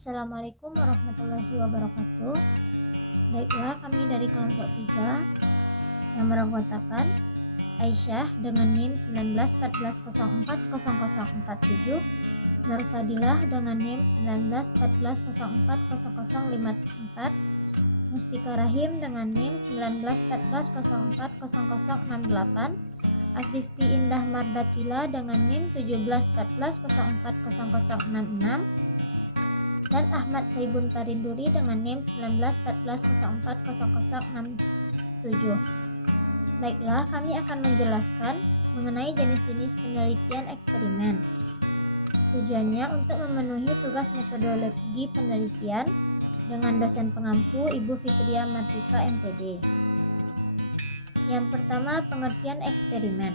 Assalamualaikum warahmatullahi wabarakatuh. Baiklah, kami dari kelompok 3 yang beranggotakan Aisyah dengan NIM 1914040047, Nur Fadilah dengan NIM 1914040054, Mustika Rahim dengan NIM 1914040068, Afristi Indah Mardatila dengan NIM 1714040066, dan Ahmad Saibun Tarinduri dengan NIM 1914040067. Baiklah, kami akan menjelaskan mengenai jenis-jenis penelitian eksperimen. Tujuannya untuk memenuhi tugas metodologi penelitian dengan dosen pengampu Ibu Fitria Martika MPD. Yang pertama, pengertian eksperimen.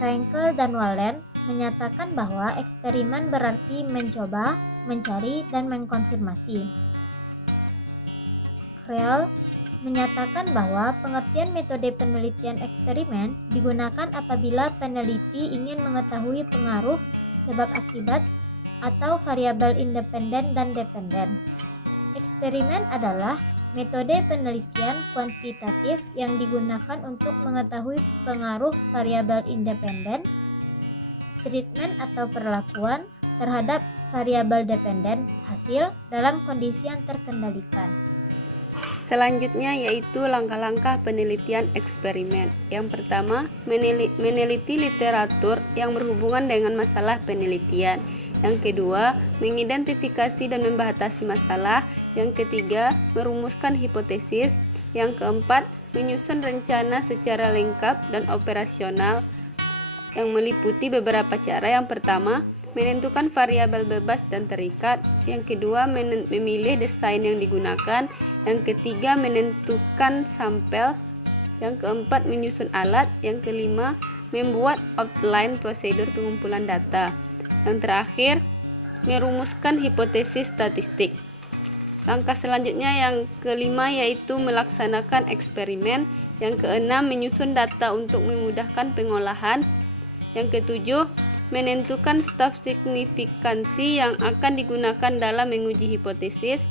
Frankel dan Wallen menyatakan bahwa eksperimen berarti mencoba, mencari, dan mengkonfirmasi. Creel menyatakan bahwa pengertian metode penelitian eksperimen digunakan apabila peneliti ingin mengetahui pengaruh, sebab akibat, atau variabel independen dan dependen. Eksperimen adalah metode penelitian kuantitatif yang digunakan untuk mengetahui pengaruh variabel independen, treatment atau perlakuan terhadap variabel dependen hasil dalam kondisi yang terkendalikan. Selanjutnya yaitu langkah-langkah penelitian eksperimen. Yang pertama, meneliti literatur yang berhubungan dengan masalah penelitian. Yang kedua, mengidentifikasi dan membatasi masalah. Yang ketiga, merumuskan hipotesis. Yang keempat, menyusun rencana secara lengkap dan operasional yang meliputi beberapa cara. Yang pertama, menentukan variabel bebas dan terikat. Yang kedua, memilih desain yang digunakan. Yang ketiga, menentukan sampel. Yang keempat, menyusun alat. Yang kelima, membuat outline prosedur pengumpulan data. Yang terakhir, merumuskan hipotesis statistik. Langkah selanjutnya yang kelima yaitu melaksanakan eksperimen. Yang keenam, menyusun data untuk memudahkan pengolahan. Yang ketujuh, menentukan staf signifikansi yang akan digunakan dalam menguji hipotesis.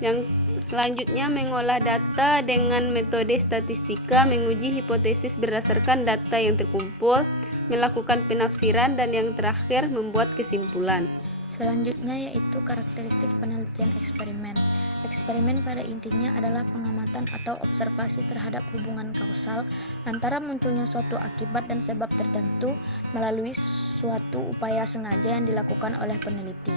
Yang selanjutnya, mengolah data dengan metode statistika, menguji hipotesis berdasarkan data yang terkumpul, melakukan penafsiran, dan yang terakhir, membuat kesimpulan. Selanjutnya yaitu karakteristik penelitian eksperimen. Eksperimen pada intinya adalah pengamatan atau observasi terhadap hubungan kausal antara munculnya suatu akibat dan sebab tertentu melalui suatu upaya sengaja yang dilakukan oleh peneliti.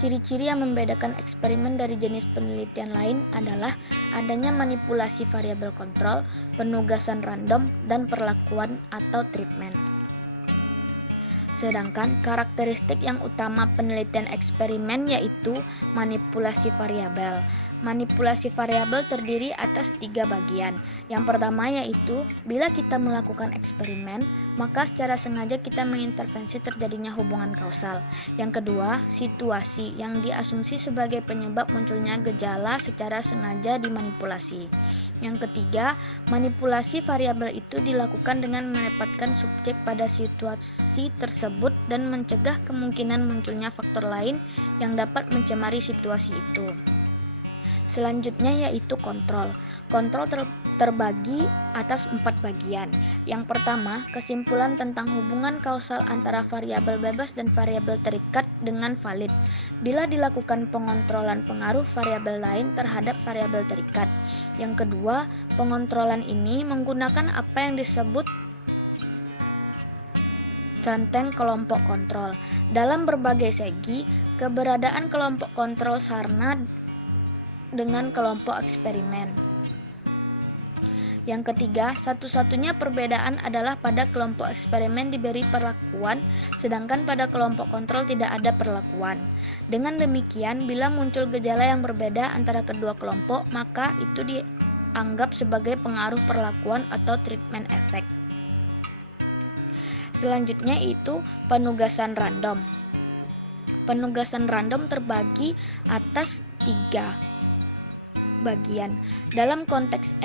Ciri-ciri yang membedakan eksperimen dari jenis penelitian lain adalah adanya manipulasi variabel kontrol, penugasan random, dan perlakuan atau treatment. Sedangkan karakteristik yang utama penelitian eksperimen yaitu manipulasi variabel. Manipulasi variabel terdiri atas 3 bagian. Yang pertama yaitu bila kita melakukan eksperimen, maka secara sengaja kita mengintervensi terjadinya hubungan kausal. Yang kedua, situasi yang diasumsi sebagai penyebab munculnya gejala secara sengaja dimanipulasi. Yang ketiga, manipulasi variabel itu dilakukan dengan menempatkan subjek pada situasi tersebut dan mencegah kemungkinan munculnya faktor lain yang dapat mencemari situasi itu. Selanjutnya yaitu kontrol. Kontrol terbagi atas 4 bagian. Yang pertama, kesimpulan tentang hubungan kausal antara variabel bebas dan variabel terikat dengan valid bila dilakukan pengontrolan pengaruh variabel lain terhadap variabel terikat. Yang kedua, pengontrolan ini menggunakan apa yang disebut centeng kelompok kontrol. Dalam berbagai segi, keberadaan kelompok kontrol sarna dengan kelompok eksperimen. Yang ketiga, satu-satunya perbedaan adalah pada kelompok eksperimen diberi perlakuan, sedangkan pada kelompok kontrol tidak ada perlakuan. Dengan demikian, bila muncul gejala yang berbeda antara kedua kelompok, maka itu dianggap sebagai pengaruh perlakuan atau treatment effect. Selanjutnya itu penugasan random. Penugasan random terbagi atas 3 bagian. Dalam konteks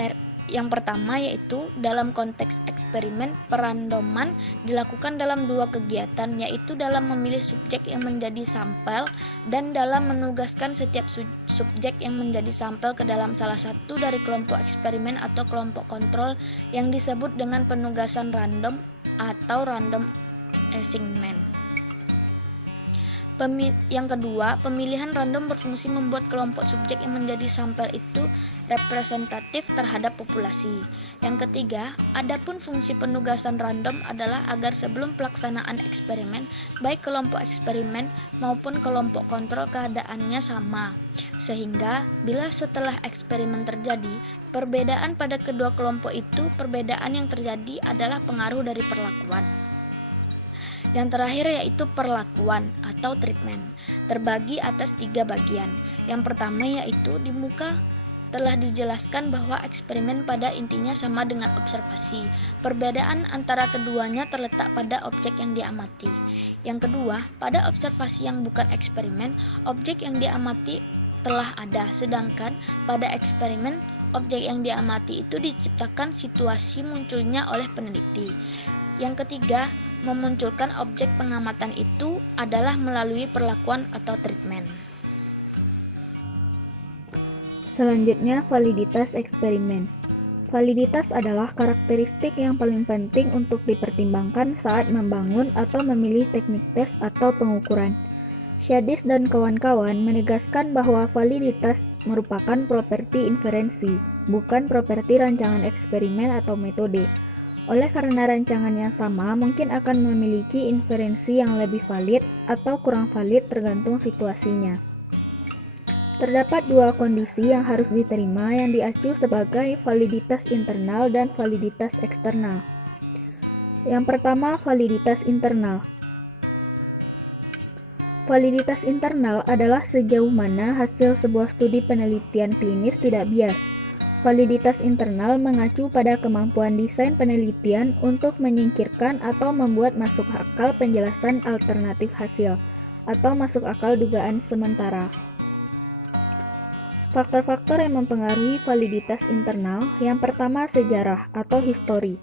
Yang pertama yaitu dalam konteks eksperimen, perandoman dilakukan dalam dua kegiatan, yaitu dalam memilih subjek yang menjadi sampel dan dalam menugaskan setiap subjek yang menjadi sampel ke dalam salah satu dari kelompok eksperimen atau kelompok kontrol yang disebut dengan penugasan random atau random assignment. Yang kedua, pemilihan random berfungsi membuat kelompok subjek yang menjadi sampel itu representatif terhadap populasi. Yang ketiga, adapun fungsi penugasan random adalah agar sebelum pelaksanaan eksperimen, baik kelompok eksperimen maupun kelompok kontrol keadaannya sama. Sehingga bila setelah eksperimen terjadi, perbedaan pada kedua kelompok itu, perbedaan yang terjadi adalah pengaruh dari perlakuan. Yang terakhir yaitu perlakuan atau treatment, terbagi atas 3 bagian. Yang pertama yaitu di muka telah dijelaskan bahwa eksperimen pada intinya sama dengan observasi. Perbedaan antara keduanya terletak pada objek yang diamati. Yang kedua, pada observasi yang bukan eksperimen, objek yang diamati telah ada, sedangkan pada eksperimen, objek yang diamati itu diciptakan situasi munculnya oleh peneliti. Yang ketiga, memunculkan objek pengamatan itu adalah melalui perlakuan atau treatment. Selanjutnya, validitas eksperimen. Validitas adalah karakteristik yang paling penting untuk dipertimbangkan saat membangun atau memilih teknik tes atau pengukuran. Shadis dan kawan-kawan menegaskan bahwa validitas merupakan properti inferensi, bukan properti rancangan eksperimen atau metode. Oleh karena rancangan yang sama mungkin akan memiliki inferensi yang lebih valid atau kurang valid tergantung situasinya. Terdapat 2 kondisi yang harus diterima yang diacu sebagai validitas internal dan validitas eksternal. Yang pertama, validitas internal. Validitas internal adalah sejauh mana hasil sebuah studi penelitian klinis tidak bias. Validitas internal mengacu pada kemampuan desain penelitian untuk menyingkirkan atau membuat masuk akal penjelasan alternatif hasil, atau masuk akal dugaan sementara. Faktor-faktor yang mempengaruhi validitas internal, yang pertama sejarah atau histori.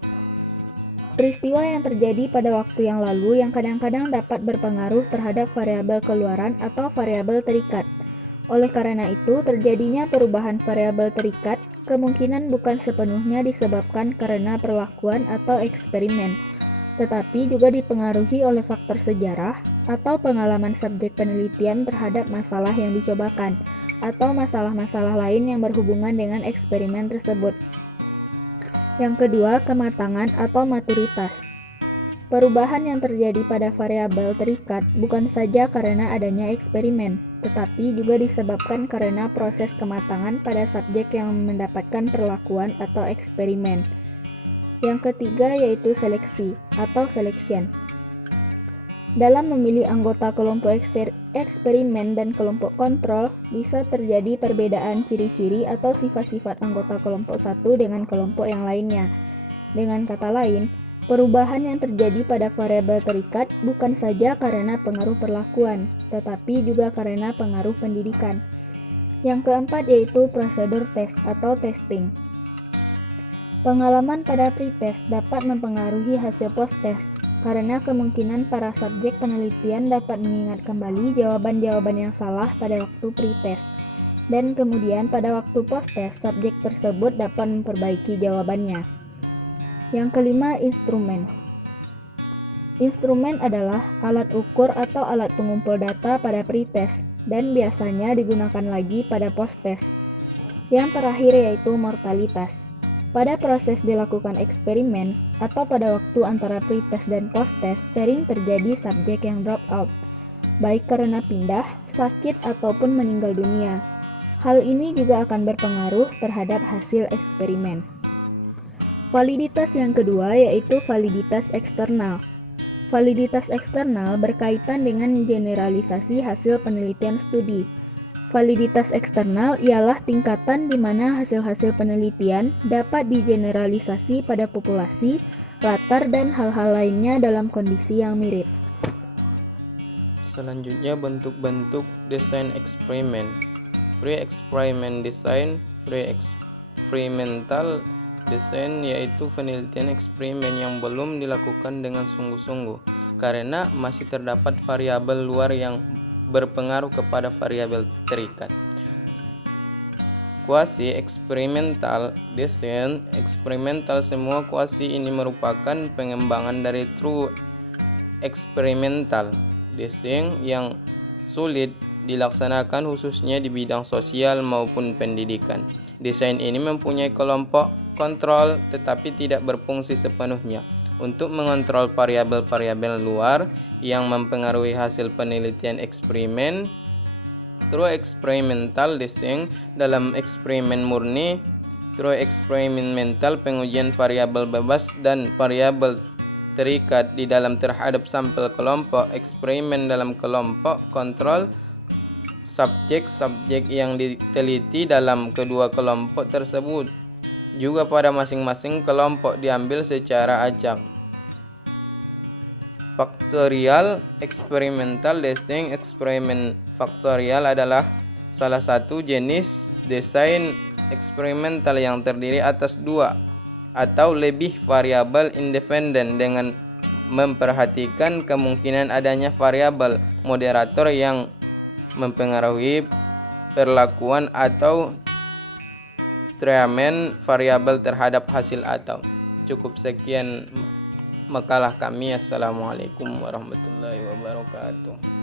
Peristiwa yang terjadi pada waktu yang lalu yang kadang-kadang dapat berpengaruh terhadap variabel keluaran atau variabel terikat. Oleh karena itu, terjadinya perubahan variabel terikat kemungkinan bukan sepenuhnya disebabkan karena perlakuan atau eksperimen, tetapi juga dipengaruhi oleh faktor sejarah atau pengalaman subjek penelitian terhadap masalah yang dicobakan, atau masalah-masalah lain yang berhubungan dengan eksperimen tersebut. Yang kedua, kematangan atau maturitas. Perubahan yang terjadi pada variabel terikat bukan saja karena adanya eksperimen, tetapi juga disebabkan karena proses kematangan pada subjek yang mendapatkan perlakuan atau eksperimen. Yang ketiga yaitu seleksi atau selection. Dalam memilih anggota kelompok eksperimen dan kelompok kontrol, bisa terjadi perbedaan ciri-ciri atau sifat-sifat anggota kelompok satu dengan kelompok yang lainnya. Dengan kata lain, perubahan yang terjadi pada variabel terikat bukan saja karena pengaruh perlakuan, tetapi juga karena pengaruh pendidikan. Yang keempat yaitu prosedur tes atau testing. Pengalaman pada pretest dapat mempengaruhi hasil post-test, karena kemungkinan para subjek penelitian dapat mengingat kembali jawaban-jawaban yang salah pada waktu pretest, dan kemudian pada waktu post-test subjek tersebut dapat memperbaiki jawabannya. Yang kelima, instrumen. Instrumen adalah alat ukur atau alat pengumpul data pada pretest dan biasanya digunakan lagi pada post-test. Yang terakhir yaitu mortalitas. Pada proses dilakukan eksperimen atau pada waktu antara pretest dan post-test sering terjadi subjek yang drop out, baik karena pindah, sakit, ataupun meninggal dunia. Hal ini juga akan berpengaruh terhadap hasil eksperimen. Validitas yang kedua yaitu validitas eksternal. Validitas eksternal berkaitan dengan generalisasi hasil penelitian studi. Validitas eksternal ialah tingkatan di mana hasil-hasil penelitian dapat digeneralisasi pada populasi, latar, dan hal-hal lainnya dalam kondisi yang mirip. Selanjutnya bentuk-bentuk desain eksperimen. Pre-experiment design, pre-experimental desain yaitu penelitian eksperimen yang belum dilakukan dengan sungguh-sungguh karena masih terdapat variabel luar yang berpengaruh kepada variabel terikat. Kuasi eksperimental desain eksperimental. Semua kuasi ini merupakan pengembangan dari true eksperimental desain yang sulit dilaksanakan khususnya di bidang sosial maupun pendidikan. Desain ini mempunyai kelompok kontrol tetapi tidak berfungsi sepenuhnya untuk mengontrol variabel-variabel luar yang mempengaruhi hasil penelitian eksperimen. True experimental design dalam eksperimen murni. True experimental pengujian variabel bebas dan variabel terikat di dalam terhadap sampel kelompok eksperimen dalam kelompok kontrol. Subjek-subjek yang diteliti dalam kedua kelompok tersebut juga pada masing-masing kelompok diambil secara acak. Faktorial eksperimental design. Eksperimen faktorial adalah salah satu jenis desain eksperimental yang terdiri atas dua atau lebih variabel independen dengan memperhatikan kemungkinan adanya variabel moderator yang mempengaruhi perlakuan atau treatment variabel terhadap hasil atau. Cukup sekian makalah kami. Assalamualaikum warahmatullahi wabarakatuh.